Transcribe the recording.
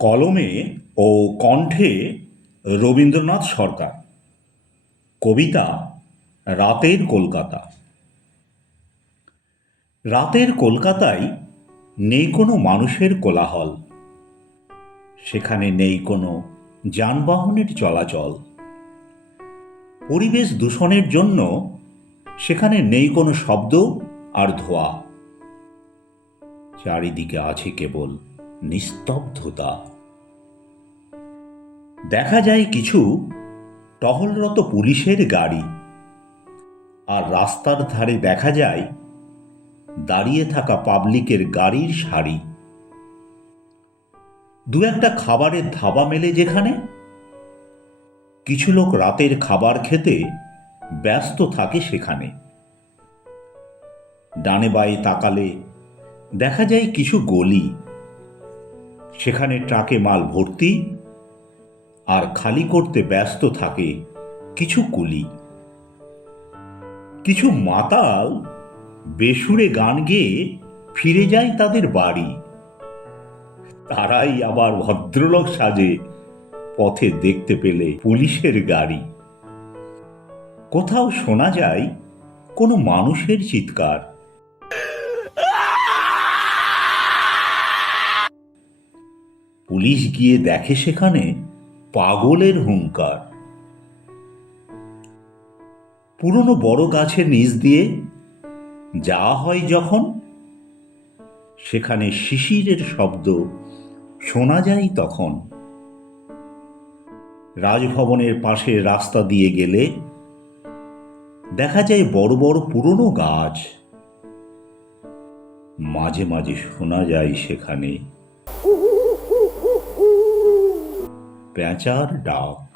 কলমে ও কণ্ঠে রবীন্দ্রনাথ সরকার। কবিতা রাতের কলকাতা। রাতের কলকাতায় নেই কোনো মানুষের কোলাহল, সেখানে নেই কোনো যানবাহনের চলাচল। পরিবেশ দূষণের জন্য সেখানে নেই কোনো শব্দ আর ধোঁয়া। চারিদিকে আছে কেবল নিস্তব্ধতা। দেখা যায় কিছু টহলরত পুলিশের গাড়ি, আর রাস্তার ধারে দেখা যায় দাঁড়িয়ে থাকা পাবলিকের গাড়ির সারি। দু একটা খাবারের ধাবা মেলে যেখানে, কিছু লোক রাতের খাবার খেতে ব্যস্ত থাকে সেখানে। ডানে বাঁয়ে তাকালে দেখা যায় কিছু গলি, সেখানে ট্রাকে মাল ভর্তি, আর খালি করতে ব্যস্ত থাকে কিছু কুলি। কিছু মাতাল বেসুরে গান গেয়ে ফিরে যায় তাদের বাড়ি। তারাই আবার ভদ্রলোক সাজে পথে দেখতে পেলে পুলিশের গাড়ি। কোথাও শোনা যায় কোনো মানুষের চিৎকার। পুলিশ গিয়ে দেখে সেখানে পাগলের হুংকার। পুরনো বড় গাছের নিচ দিয়ে যাওয়া হয় যখন, সেখানে শিশিরের শব্দ শোনা যায় তখন। রাজভবনের পাশের রাস্তা দিয়ে গেলে দেখা যায় বড় বড় পুরনো গাছ। মাঝে মাঝে শোনা যায় সেখানে পেঁচার ডাক।